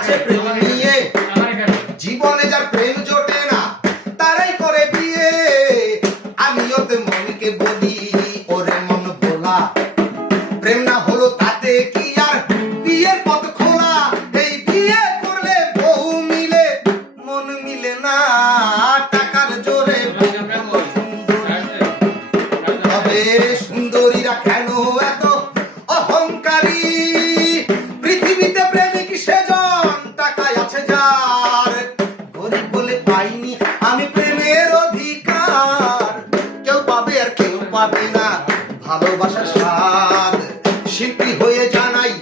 আছে প্রেম নিয়ে, জীবনে যার প্রেম জোটে না তারাই করে বিয়ে। আমিও তো মনকে বলি, ওরে মন ভোলা, প্রেম না হলো তাতে কি আর বিয়ের পথ খোলা? এই বিয়ে করলে বউ মিলে মন মিলে না, টাকার জোরে তবে সুন্দরীরা কেন এত অহংকারী? পৃথিবীতে প্রেমিক সেজন টাকায় আছে যার, গরিব বলে পাইনি আমি প্রেমের অধিকার। কেউ পাবে আর কেউ পাবে না ভালোবাসার স্বাদ, শিল্পী হয়ে জানাই